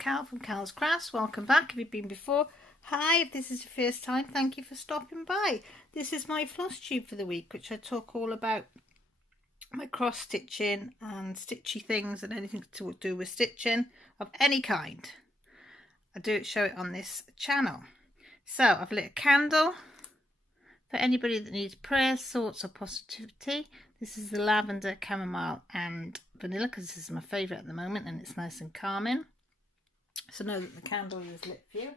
Cal from Cal's Crafts. Welcome back if you've been before. Hi, if this is your first time, thank you for stopping by. This is my Flosstube for the week, which I talk all about my cross stitching and stitchy things and anything to do with stitching of any kind. I show it on this channel. So I've lit a candle for anybody that needs prayers, thoughts or positivity. This is the lavender, chamomile and vanilla because this is my favourite at the moment and it's nice and calming. So know that the candle is lit for you.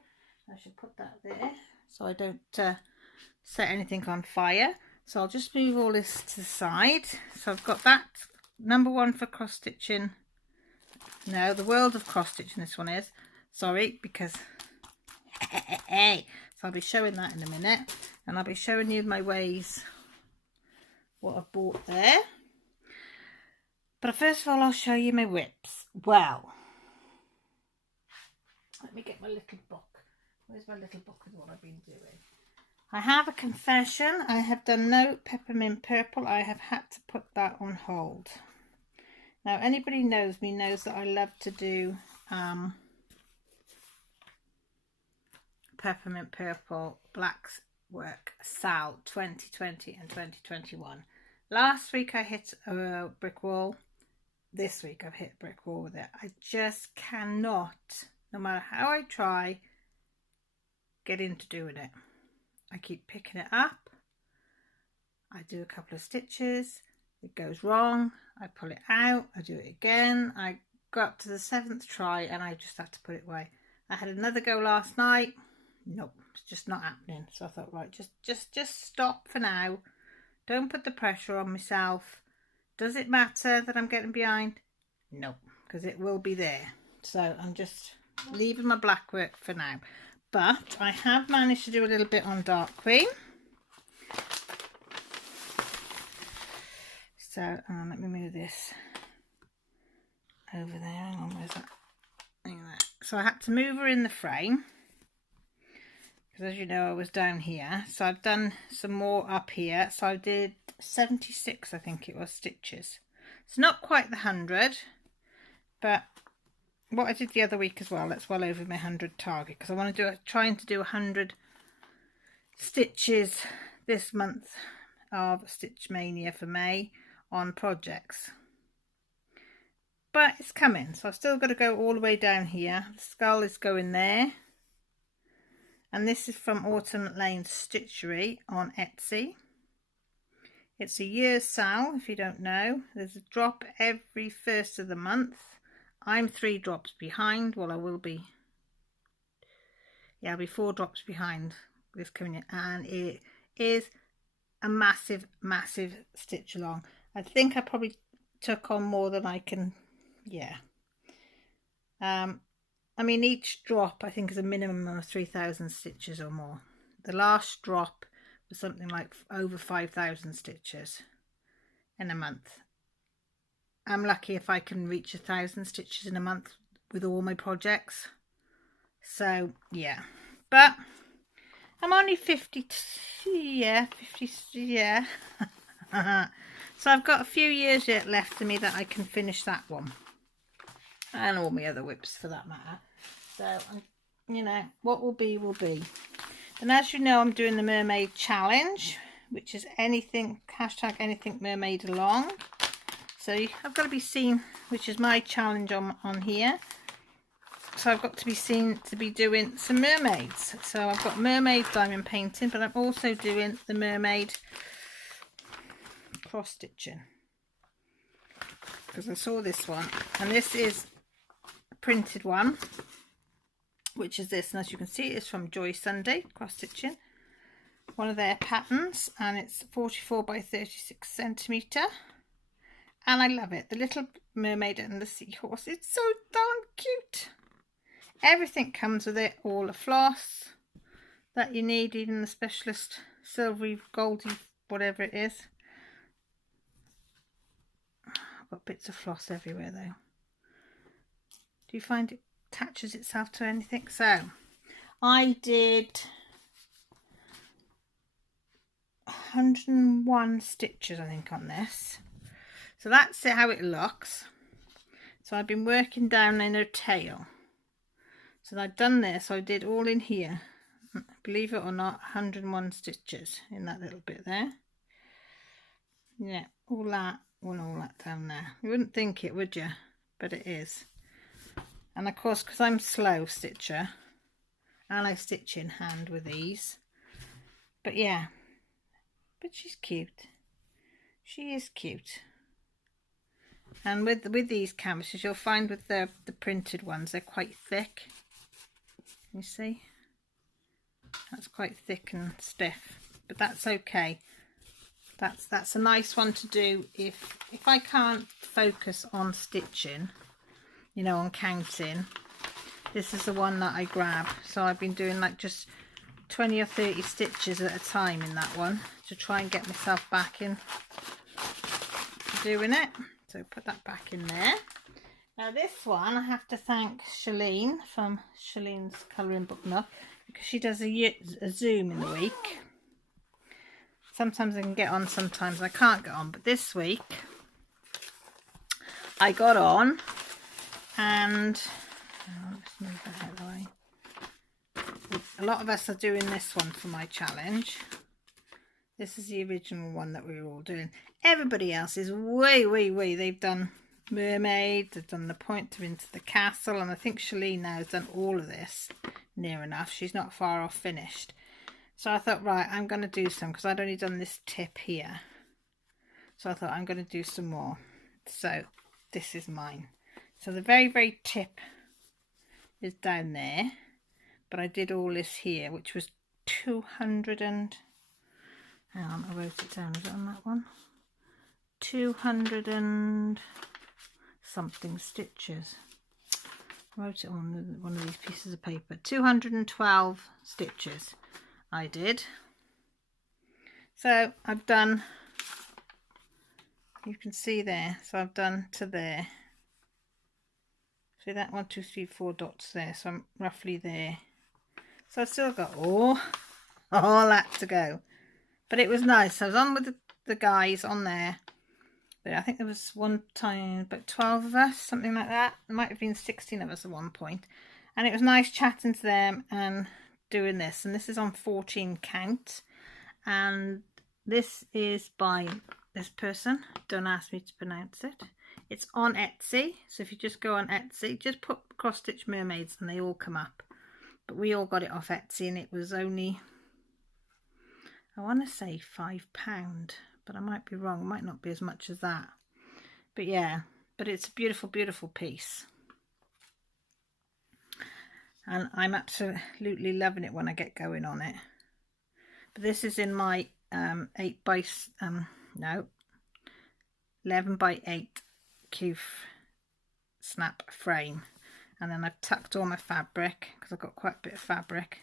I should put that there so I don't set anything on fire. So I'll just move all this to the side. So I've got that number one for cross stitching. No, the world of cross stitching this one is. Sorry, because hey. So I'll be showing that in a minute, and I'll be showing you my ways, what I've bought there. But first of all, I'll show you my whips. Well, let me get my little book. Where's my little book with what I've been doing? I have a confession. I have done no peppermint purple. I have had to put that on hold. Now, anybody knows me knows that I love to do peppermint purple blacks work Sal 2020 and 2021. Last week I hit a brick wall. This week I've hit a brick wall with it. I just cannot, no matter how I try, get into doing it. I keep picking it up. I do a couple of stitches. It goes wrong. I pull it out. I do it again. I got up to the 7th try and I just had to put it away. I had another go last night. Nope, it's just not happening. So I thought, right, just stop for now. Don't put the pressure on myself. Does it matter that I'm getting behind? Nope, because it will be there. So I'm just leaving my black work for now. But I have managed to do a little bit on Dark Queen. So let me move this over there. Hang on, where's that? So I had to move her in the frame. Because as you know, I was down here. So I've done some more up here. So I did 76, I think it was, stitches. It's not quite the 100. But what I did the other week as well, that's well over my 100 target. Because I want to trying to do 100 stitches this month of Stitch Mania for May on projects. But it's coming. So I've still got to go all the way down here. The skull is going there. And this is from Autumn Lane Stitchery on Etsy. It's a year's sale, if you don't know. There's a drop every first of the month. I'm 3 drops behind. Well, I will be. Yeah, I'll be 4 drops behind this coming in. And it is a massive, massive stitch along. I think I probably took on more than I can. Yeah. I mean, each drop I think is a minimum of 3,000 stitches or more. The last drop was something like over 5,000 stitches in a month. I'm lucky if I can reach 1,000 stitches in a month with all my projects. So yeah, but I'm only 52. Yeah, 50. Yeah. So I've got a few years yet left to me that I can finish that one. And all my other whips for that matter. So, you know, what will be, will be. And as you know, I'm doing the Mermaid Challenge, which is anything, hashtag anything mermaid along. So I've got to be seen, which is my challenge on here. So I've got to be seen to be doing some mermaids. So I've got mermaid diamond painting, but I'm also doing the mermaid cross stitching. Because I saw this one, and this is printed one, which is this, and as you can see it's from Joy Sunday cross stitching, one of their patterns, and it's 44 by 36 centimeter, and I love it. The little mermaid and the seahorse, it's so darn cute. Everything comes with it, all the floss that you need, even the specialist silvery goldy whatever it is. I've got bits of floss everywhere though. Do you find it attaches itself to anything? So I did 101 stitches I think on this. So that's how it looks. So I've been working down in her tail. So I've done this, so I did all in here, believe it or not, 101 stitches in that little bit there. Yeah, all that down there. You wouldn't think it, would you? But it is. And of course, because I'm slow stitcher and I stitch in hand with these, but yeah, but she's cute. She is cute. And with these canvases, you'll find with the printed ones, they're quite thick. You see? That's quite thick and stiff, but that's okay. That's a nice one to do if I can't focus on stitching, you know, on counting. This is the one that I grab. So I've been doing like just 20 or 30 stitches at a time in that one to try and get myself back in doing it. So put that back in there. Now this one I have to thank Shalene from Shalene's Colouring Book Nook, because she does a Zoom in the week. Sometimes I can get on, sometimes I can't get on, but this week I got on, and let's move that out of the way. A lot of us are doing this one for my challenge. This is the original one that we were all doing. Everybody else is way, they've done mermaid, they've done the pointer into the castle, and I think Shalene now has done all of this near enough. She's not far off finished. So I thought, right, I'm going to do some, because I'd only done this tip here. So I thought I'm going to do some more. So this is mine. So the very tip is down there, but I did all this here, which was 200 and... hang on, I wrote it down. Is it on that one? 200 and something stitches. I wrote it on one of these pieces of paper. 212 stitches I did. So I've done, you can see there, so I've done to there. See that 1, 2, 3, 4 dots there, so I'm roughly there. So I've still got all that to go. But it was nice. I was on with the guys on there. But I think there was one time about 12 of us, something like that. There might have been 16 of us at one point. And it was nice chatting to them and doing this. And this is on 14 count. And this is by this person. Don't ask me to pronounce it. It's on Etsy. So if you just go on Etsy, just put cross stitch mermaids and they all come up. But we all got it off Etsy, and it was only, I want to say £5, but I might be wrong. It might not be as much as that. But yeah, but it's a beautiful piece. And I'm absolutely loving it when I get going on it. But this is in my 11 by 8 Q snap frame. And then I've tucked all my fabric, because I've got quite a bit of fabric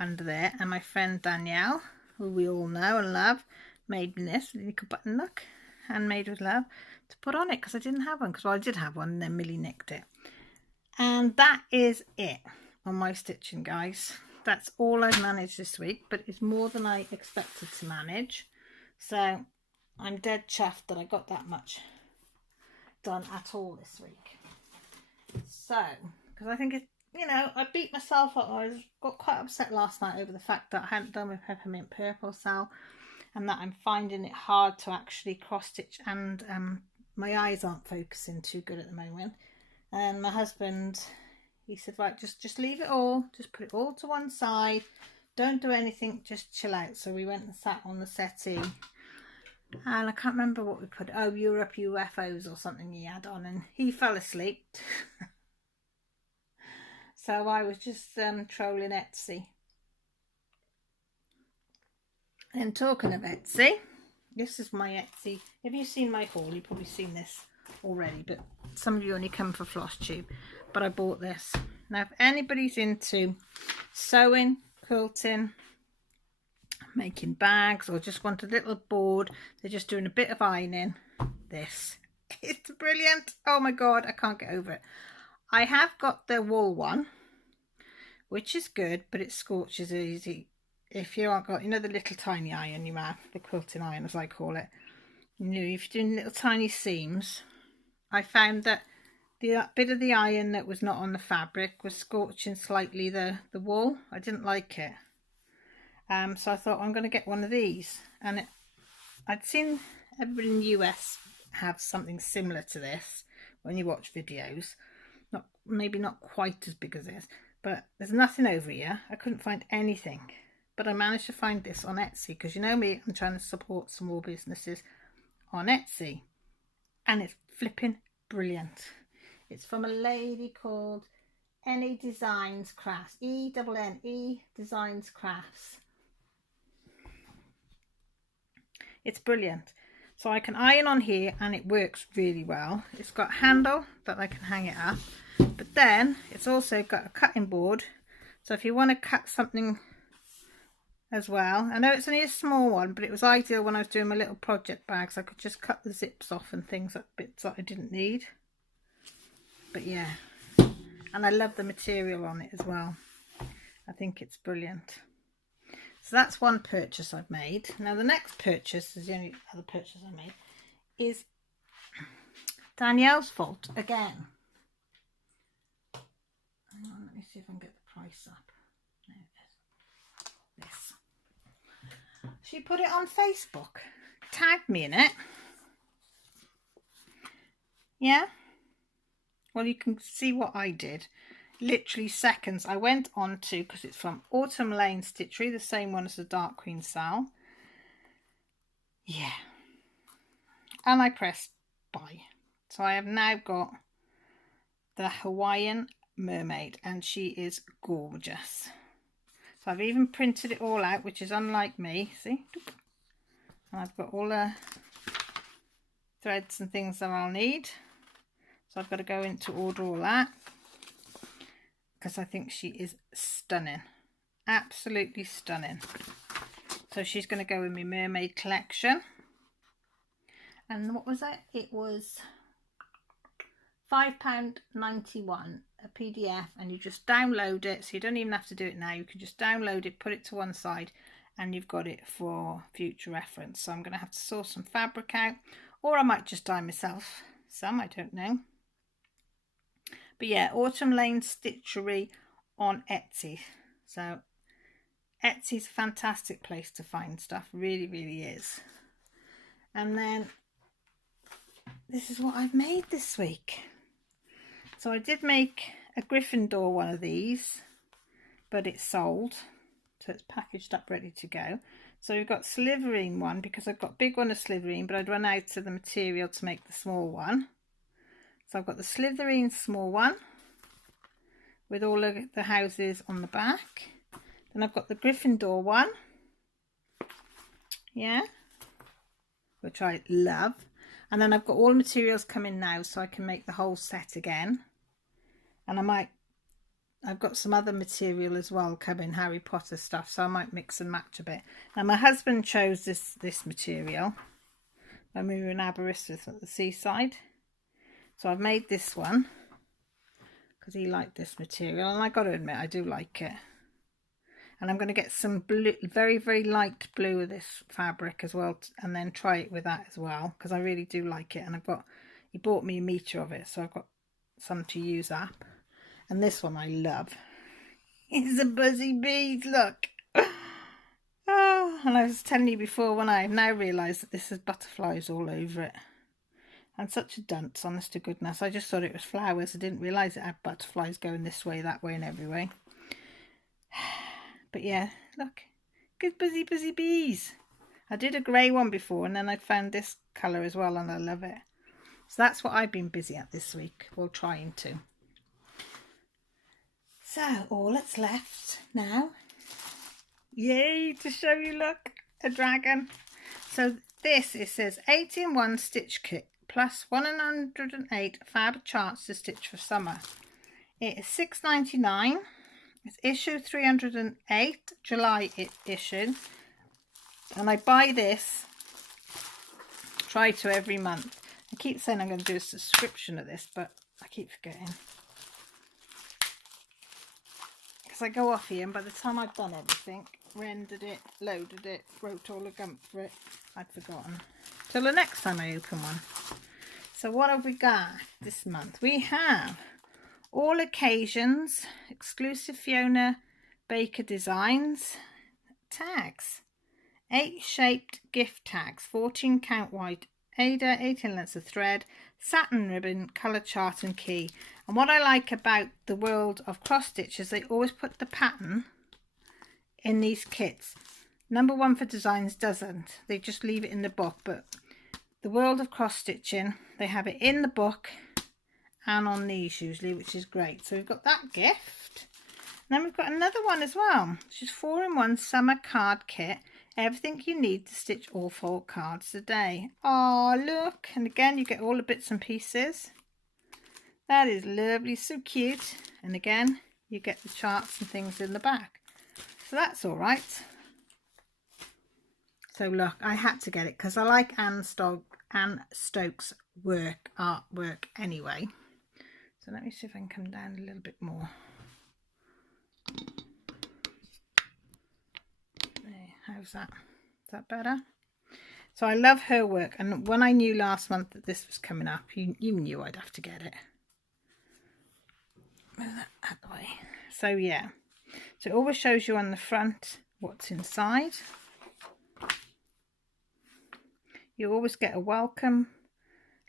under there. And my friend Danielle, who we all know and love, made me this little button look, handmade with love, to put on it, because I didn't have one. Because, well, I did have one, and then Millie nicked it. And that is it on my stitching, guys. That's all I've managed this week, but it's more than I expected to manage. So I'm dead chuffed that I got that much done at all this week. So, because I think it, you know, I beat myself up. I got quite upset last night over the fact that I hadn't done with Peppermint Purple Cell, and that I'm finding it hard to actually cross stitch, and my eyes aren't focusing too good at the moment. And my husband, he said, right, just leave it all, just put it all to one side, don't do anything, just chill out. So we went and sat on the settee, and I can't remember what we put, oh, Europe UFOs or something he had on, and he fell asleep. So I was just trolling Etsy. And talking of Etsy, this is my Etsy. If you've seen my haul, you've probably seen this already, but some of you only come for Flosstube. But I bought this. Now, if anybody's into sewing, quilting, making bags, or just want a little board, they're just doing a bit of ironing, this. It's brilliant. Oh my God, I can't get over it. I have got the wool one, which is good, but it scorches easy. If you haven't got, you know, the little tiny iron you have, the quilting iron as I call it, you know, if you're doing little tiny seams, I found that the bit of the iron that was not on the fabric was scorching slightly the wool. I didn't like it. So I thought I'm going to get one of these, and I'd seen everybody in the US have something similar to this when you watch videos. Maybe not quite as big as this, but there's nothing over here. I couldn't find anything, but I managed to find this on Etsy, because you know me, I'm trying to support small businesses on Etsy, and it's flipping brilliant. It's from a lady called N-E Designs Crafts, E-N-N-E Designs Crafts. It's brilliant. So I can iron on here and it works really well. It's got a handle that I can hang it up, but then it's also got a cutting board. So if you want to cut something as well, I know it's only a small one, but it was ideal when I was doing my little project bags. I could just cut the zips off and things, like bits that I didn't need. But yeah, and I love the material on it as well. I think it's brilliant. So that's one purchase I've made. Now the next purchase, is the only other purchase I made, is Danielle's fault again. Hang on, let me see if I can get the price up. There it is. This. She put it on Facebook, tagged me in it. Yeah. Well, you can see what I did. Literally seconds. I went on to, because it's from Autumn Lane Stitchery, the same one as the Dark Queen Sal. Yeah. And I pressed buy. So I have now got the Hawaiian mermaid, and she is gorgeous. So I've even printed it all out, which is unlike me. See? And I've got all the threads and things that I'll need. So I've got to go in to order all that, because I think she is stunning. Absolutely stunning. So she's going to go in my mermaid collection. And what was that? It was £5.91 a PDF, and you just download it. So you don't even have to do it now. You can just download it, put it to one side, and you've got it for future reference. So I'm going to have to source some fabric out, or I might just dye myself some, I don't know. But yeah, Autumn Lane Stitchery on Etsy. So Etsy's a fantastic place to find stuff. Really, really is. And then this is what I've made this week. So I did make a Gryffindor one of these, but it's sold. So it's packaged up, ready to go. So we've got Slytherin one, because I've got big one of Slytherin, but I'd run out of the material to make the small one. So I've got the Slytherin small one with all of the houses on the back. Then I've got the Gryffindor one, yeah, which I love. And then I've got all the materials coming now, so I can make the whole set again. And I've got some other material as well coming, Harry Potter stuff, so I might mix and match a bit. Now my husband chose this material when we were in Aberystwyth at the seaside. So I've made this one because he liked this material, and I got to admit I do like it. And I'm going to get some blue, very, very light blue of this fabric as well, and then try it with that as well, because I really do like it. And he bought me a metre of it, so I've got some to use up. And this one I love. It's a buzzy bees, look. Oh, and I was telling you before, when I now realised that this has butterflies all over it. I'm such a dunce, honest to goodness. I just thought it was flowers. I didn't realise it had butterflies going this way, that way and every way. But yeah, look. Good buzzy, buzzy bees. I did a grey one before, and then I found this colour as well, and I love it. So that's what I've been busy at this week. Well, trying to. So all that's left now, yay, to show you, look, a dragon. So this, it says 8-in-1 stitch kit plus 108 fab charts to stitch for summer. It is £6.99. It's issue 308, July issue. And I buy this, try to every month. I keep saying I'm going to do a subscription of this, but I keep forgetting. Because I go off here, and by the time I've done everything, rendered it, loaded it, wrote all the gump for it, I'd forgotten. Till the next time I open one. So what have we got this month? We have All Occasions, exclusive Fiona Baker designs, tags, 8-shaped gift tags, 14 count wide, 18 lengths of thread, satin ribbon, colour chart and key. And what I like about the world of cross stitch is they always put the pattern in these kits. Number One for Designs doesn't. They just leave it in the book, but the world of cross stitching, they have it in the book and on these usually, which is great. So we've got that gift. And then we've got another one as well, which is 4-in-1 summer card kit. Everything you need to stitch all 4 cards a day. Oh, look. And again, you get all the bits and pieces. That is lovely, so cute. And again, you get the charts and things in the back. So that's all right. So look, I had to get it because I like Anne Stokes' artwork anyway. So let me see if I can come down a little bit more. There, how's that? Is that better? So I love her work, and when I knew last month that this was coming up, you knew I'd have to get it. Move that out of the way. So yeah, so it always shows you on the front what's inside. You always get a welcome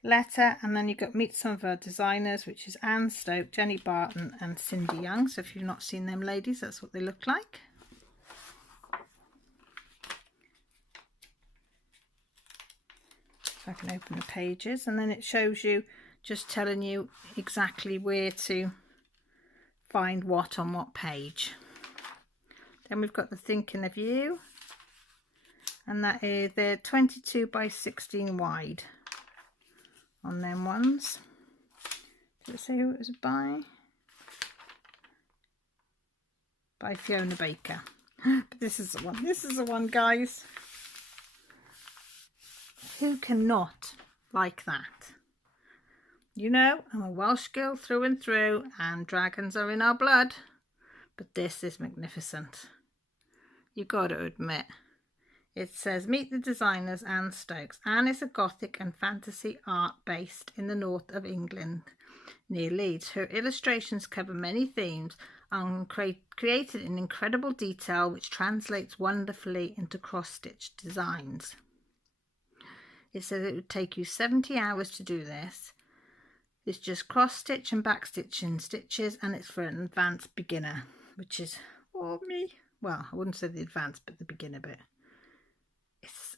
letter, and then you've got meet some of our designers, which is Anne Stoke, Jenny Barton and Cindy Young. So if you've not seen them ladies, that's what they look like. So I can open the pages, and then it shows you, just telling you exactly where to find what on what page. Then we've got the Thinking of You, and that is they're 22 by 16 wide on them ones. Did it say who it was by? By Fiona Baker. But this is the one. This is the one, guys. Who cannot like that? You know, I'm a Welsh girl through and through, and dragons are in our blood. But this is magnificent. You've got to admit. It says, meet the designers Anne Stokes. Anne is a gothic and fantasy art based in the north of England, near Leeds. Her illustrations cover many themes and created in incredible detail, which translates wonderfully into cross-stitch designs. It says it would take you 70 hours to do this. It's just cross-stitch and back-stitching stitches, and it's for an advanced beginner, which is, oh, me. Well, I wouldn't say the advanced, but the beginner bit.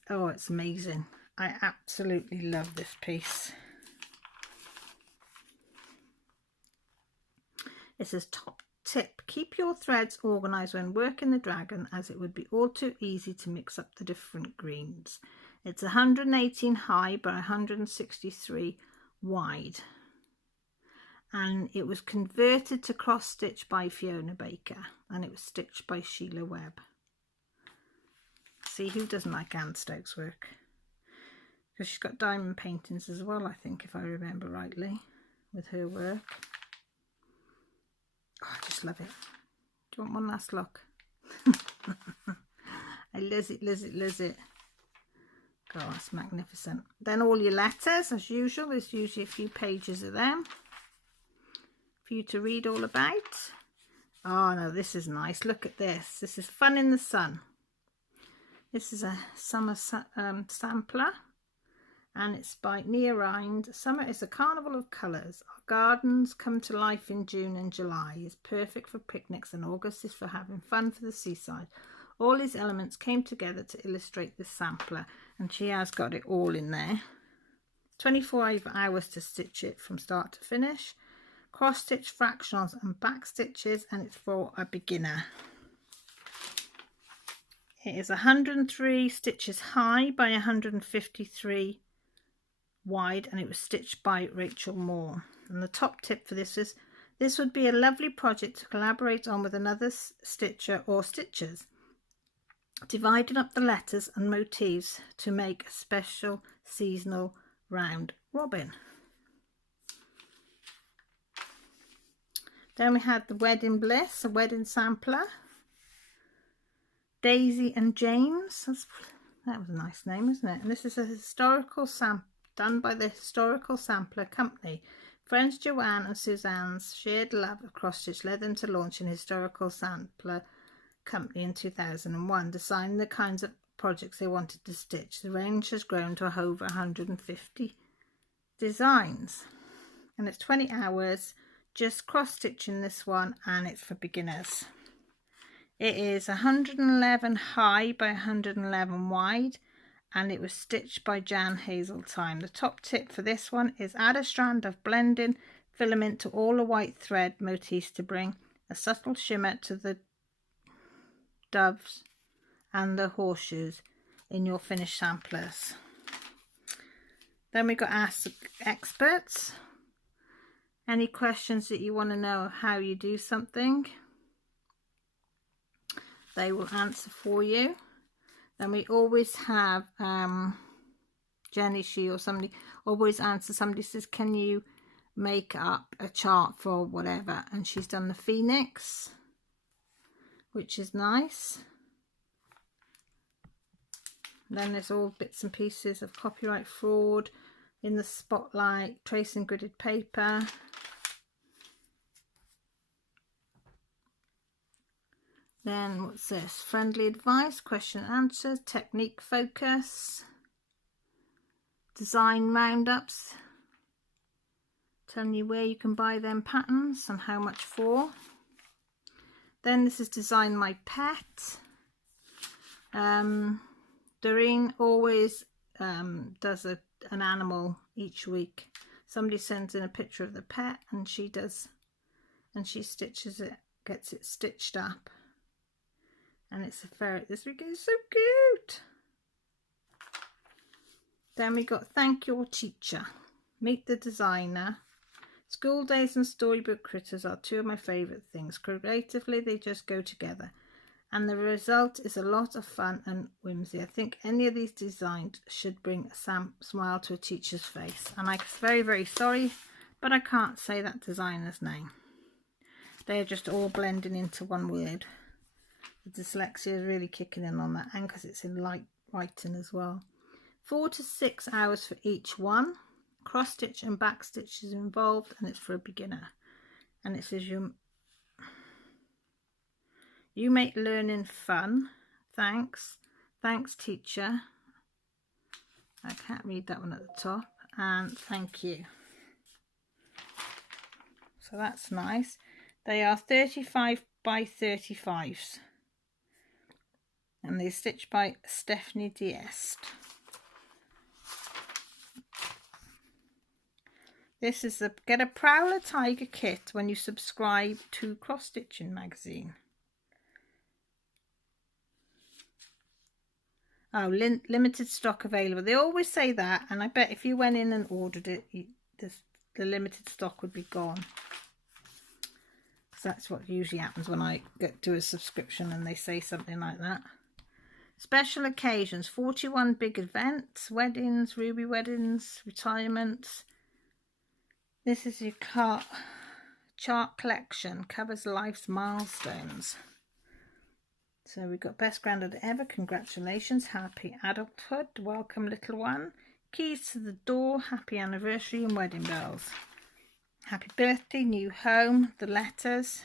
It's amazing. I absolutely love this piece. It says, top tip, keep your threads organised when working the dragon, as it would be all too easy to mix up the different greens. It's 118 high by 163 wide, and it was converted to cross stitch by Fiona Baker, and it was stitched by Sheila Webb. See, who doesn't like Anne Stokes' work? Because she's got diamond paintings as well, I think, if I remember rightly, with her work. Oh, I just love it. Do you want one last look? I love it, love it, love it. God, it's magnificent. Then all your letters, as usual. There's usually a few pages of them for you to read all about. Oh, no, this is nice. Look at this. This is Fun in the Sun. This is a summer sampler, and it's by Nia Rind. Summer is a carnival of colours. Our gardens come to life in June and July. It's perfect for picnics, and August is for having fun for the seaside. All these elements came together to illustrate this sampler, and she has got it all in there. 25 hours to stitch it from start to finish. Cross stitch, fractionals and back stitches, and it's for a beginner. It is 103 stitches high by 153 wide, and it was stitched by Rachel Moore. And the top tip for this is, this would be a lovely project to collaborate on with another stitcher or stitchers, dividing up the letters and motifs to make a special seasonal round robin. Then we had the Wedding Bliss, a wedding sampler. Daisy and James, that was a nice name, isn't it? And this is a historical done by the Historical Sampler Company. Friends Joanne and Suzanne's shared love of cross-stitch led them to launch an Historical Sampler Company in 2001, designing the kinds of projects they wanted to stitch. The range has grown to over 150 designs, and it's 20 hours just cross-stitching this one, and it's for beginners. It is 111 high by 111 wide, and it was stitched by Jan Hazeltine. The top tip for this one is add a strand of blending filament to all the white thread motifs to bring a subtle shimmer to the doves and the horseshoes in your finished samplers. Then we got Ask Experts. Any questions that you want to know of how you do something, they will answer for you. Then we always have Jenny, she or somebody always answers. Somebody says, can you make up a chart for whatever? And she's done the Phoenix, which is nice. Then there's all bits and pieces of copyright fraud, in the spotlight, tracing gridded paper. Then what's this? Friendly advice, question and answers, technique focus, design roundups, telling you where you can buy them patterns and how much for. Then this is Design My Pet. Doreen always does an animal each week. Somebody sends in a picture of the pet, and she does, and she stitches it, gets it stitched up. And it's a ferret this week. It's so cute. Then we got Thank Your Teacher, Meet the Designer. School days and storybook critters are two of my favourite things. Creatively, they just go together, and the result is a lot of fun and whimsy. I think any of these designs should bring a smile to a teacher's face. And I'm very, very sorry, but I can't say that designer's name. They're just all blending into one word. The dyslexia is really kicking in on that, and because it's in light writing as well. 4 to 6 hours for each one. Cross stitch and back stitch is involved, and it's for a beginner. And it says you make learning fun. Thanks teacher. I can't read that one at the top. And thank you. So that's nice. They are 35 by 35s. And they're stitched by Stephanie Diest. This is the Get a Prowler Tiger kit when you subscribe to Cross Stitching magazine. Oh, limited stock available. They always say that, and I bet if you went in and ordered it, the limited stock would be gone. Because that's what usually happens when I do a subscription and they say something like that. Special occasions, 41 big events, weddings, ruby weddings, retirements. This is your chart collection, covers life's milestones. So we've got best granddad ever, congratulations, happy adulthood, welcome little one, keys to the door, happy anniversary and wedding bells. Happy birthday, new home, the letters.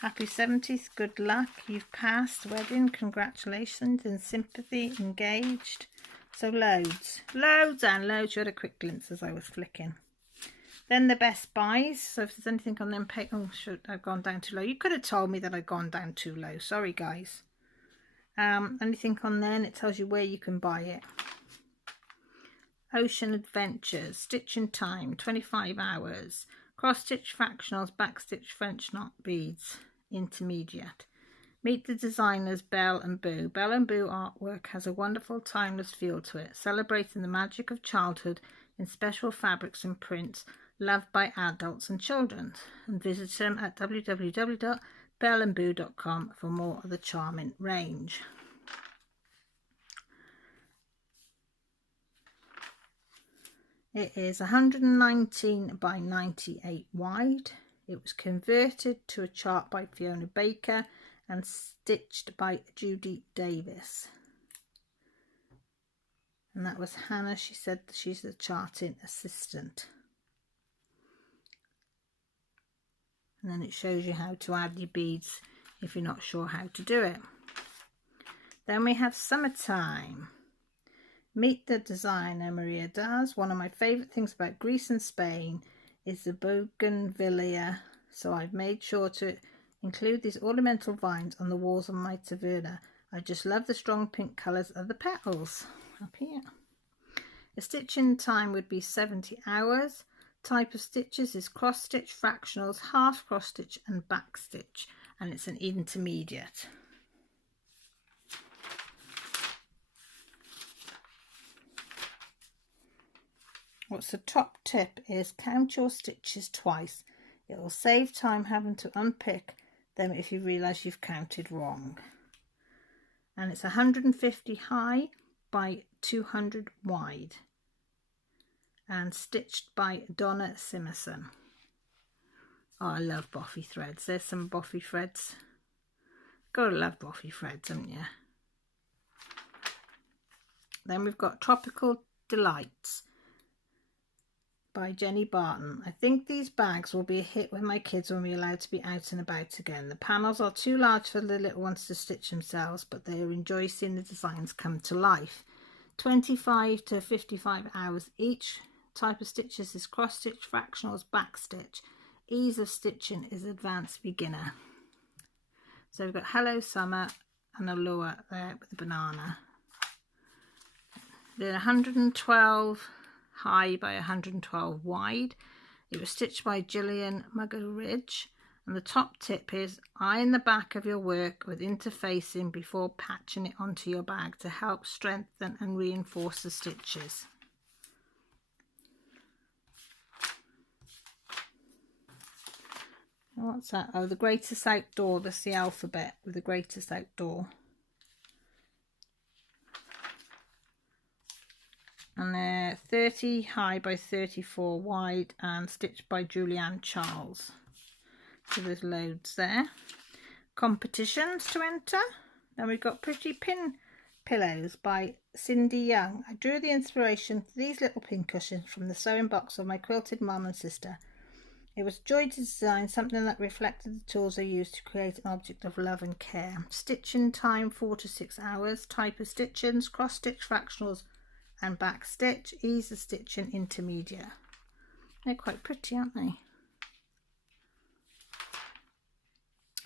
Happy 70th, good luck, you've passed, wedding, congratulations, in sympathy, engaged. So loads and loads. You had a quick glimpse as I was flicking. Then the best buys. So if there's anything on them, oh, shoot, I've gone down too low. You could have told me that I'd gone down too low. Sorry, guys. Anything on there, and it tells you where you can buy it. Ocean Adventures, Stitching Time, 25 hours. Cross stitch fractionals, back stitch French knot beads, intermediate. Meet the designers Belle and Boo. Belle and Boo artwork has a wonderful timeless feel to it, celebrating the magic of childhood in special fabrics and prints loved by adults and children. And visit them at www.belleandboo.com for more of the charming range. It is 119 by 98 wide. It was converted to a chart by Fiona Baker and stitched by Judy Davis. And that was Hannah. She said that she's the charting assistant. And then it shows you how to add your beads if you're not sure how to do it. Then we have Summertime. Meet the designer Maria Daz. One of my favourite things about Greece and Spain is the bougainvillea. So I've made sure to include these ornamental vines on the walls of my taverna. I just love the strong pink colours of the petals. Up here. The stitching time would be 70 hours. Type of stitches is cross stitch, fractionals, half cross stitch and back stitch, and it's an intermediate. What's the top tip is count your stitches twice. It will save time having to unpick them if you realise you've counted wrong. And it's 150 high by 200 wide. And stitched by Donna Simerson. Oh, I love boffy threads. There's some boffy threads. Gotta love boffy threads, haven't you? Then we've got Tropical Delights by Jenny Barton. I think these bags will be a hit with my kids when we're allowed to be out and about again. The panels are too large for the little ones to stitch themselves, but they enjoy seeing the designs come to life. 25 to 55 hours each. Type of stitches is cross stitch, fractionals, back stitch. Ease of stitching is advanced beginner. So we've got Hello Summer and a lure there with the banana. They're 112 high by 112 wide. It was stitched by Gillian Muggeridge. And the top tip is iron the back of your work with interfacing before patching it onto your bag to help strengthen and reinforce the stitches. What's that? Oh, the greatest outdoor. That's the alphabet with the greatest outdoor. And they're 30 high by 34 wide and stitched by Julianne Charles. So there's loads there. Competitions to enter. Then we've got Pretty Pin Pillows by Cindy Young. I drew the inspiration for these little pin cushions from the sewing box of my quilted mum and sister. It was a joy to design something that reflected the tools I used to create an object of love and care. Stitching time 4 to 6 hours. Type of stitchings, cross stitch, fractionals and back stitch. Ease of stitching, intermediate. They're quite pretty, aren't they?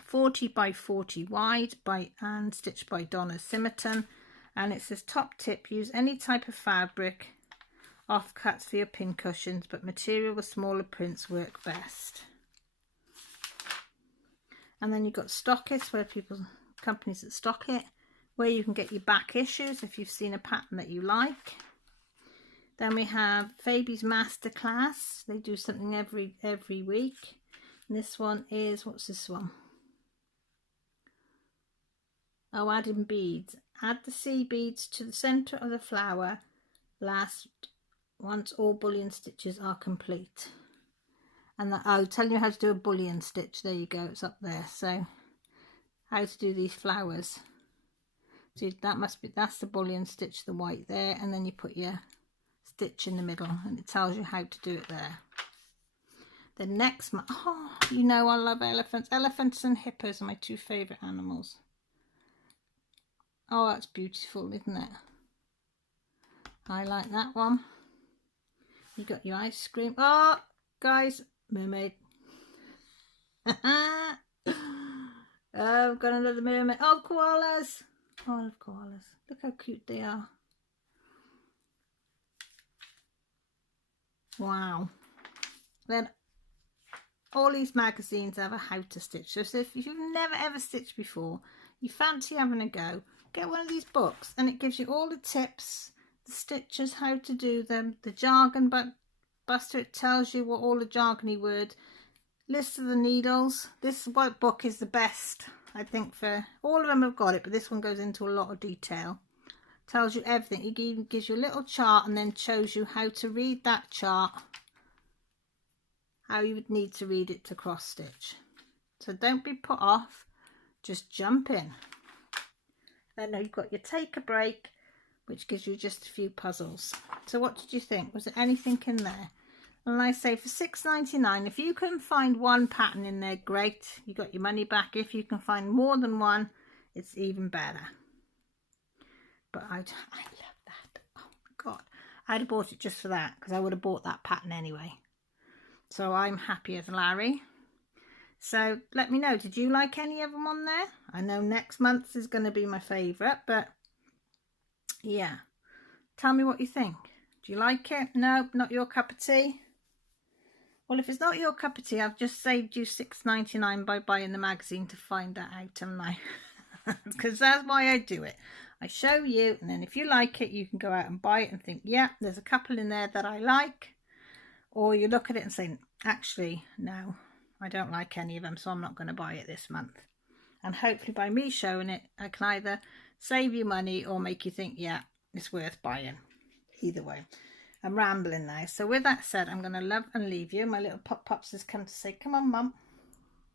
40 by 40 wide and stitched by Donna Simerton. And it says top tip, use any type of fabric offcuts for your pin cushions, but material with smaller prints work best. And then you've got stockists, where companies that stock it, where you can get your back issues if you've seen a pattern that you like. Then we have Fabi's Masterclass. They do something every week. And this one is, what's this one? Oh, adding beads. Add the sea beads to the centre of the flower once all bullion stitches are complete. And I'll tell you how to do a bullion stitch. There you go, it's up there. So how to do these flowers. So that's the bullion stitch, the white there, and then you put your stitch in the middle and it tells you how to do it there. The next month, oh, you know I love elephants. Elephants and hippos are my two favourite animals. Oh, that's beautiful, isn't it? I like that one. You got your ice cream. Oh, guys, mermaid. Oh, I've got another mermaid. Oh, koalas. Oh, I love koalas. Look how cute they are. Wow. Then all these magazines have a how to stitch. So if you've never ever stitched before, you fancy having a go, get one of these books and it gives you all the tips, the stitches, how to do them, the jargon buster. It tells you what all the jargony words, list of the needles. This book is the best, I think, for all of them have got it, but this one goes into a lot of detail. Tells you everything. It even gives you a little chart and then shows you how to read that chart, how you would need to read it to cross stitch. So don't be put off, just jump in. Then you've got your take a break which gives you just a few puzzles. So what did you think? Was there anything in there? And I say for £6.99, if you can find one pattern in there, great. You got your money back. If you can find more than one, it's even better. But I love that. Oh my God. I'd have bought it just for that, because I would have bought that pattern anyway. So I'm happy as Larry. So let me know, did you like any of them on there? I know next month is going to be my favourite, but yeah. Tell me what you think. Do you like it? No, not your cup of tea? Well, if it's not your cup of tea, I've just saved you £6.99 by buying the magazine to find that out, haven't I? Because that's why I do it. I show you, and then if you like it, you can go out and buy it and think, yeah, there's a couple in there that I like. Or you look at it and say, actually, no, I don't like any of them, so I'm not going to buy it this month. And hopefully by me showing it, I can either save you money or make you think, yeah, it's worth buying. Either way. I'm rambling now. So with that said, I'm going to love and leave you. My little pop-pops has come to say, come on, Mum.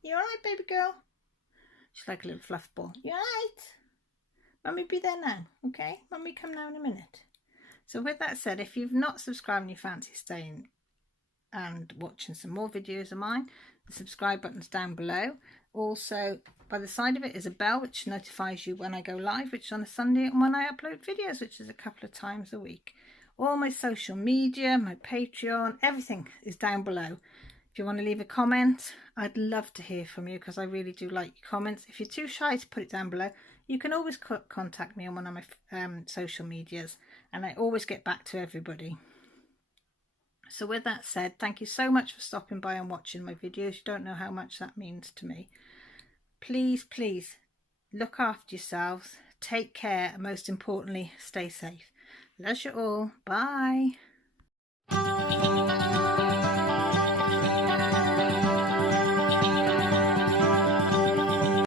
You all right, baby girl? She's like a little fluff ball. You all right? Mummy be there now, okay? Mummy come now in a minute. So with that said, if you've not subscribed and you fancy staying and watching some more videos of mine, the subscribe button's down below. Also, by the side of it is a bell which notifies you when I go live, which is on a Sunday, and when I upload videos, which is a couple of times a week. All my social media, my Patreon, everything is down below. If you want to leave a comment, I'd love to hear from you, because I really do like your comments. If you're too shy to put it down below, you can always contact me on one of my social medias, and I always get back to everybody. So with that said, thank you so much for stopping by and watching my videos. You don't know how much that means to me. Please, please look after yourselves, take care, and most importantly, stay safe. Love you all. Bye.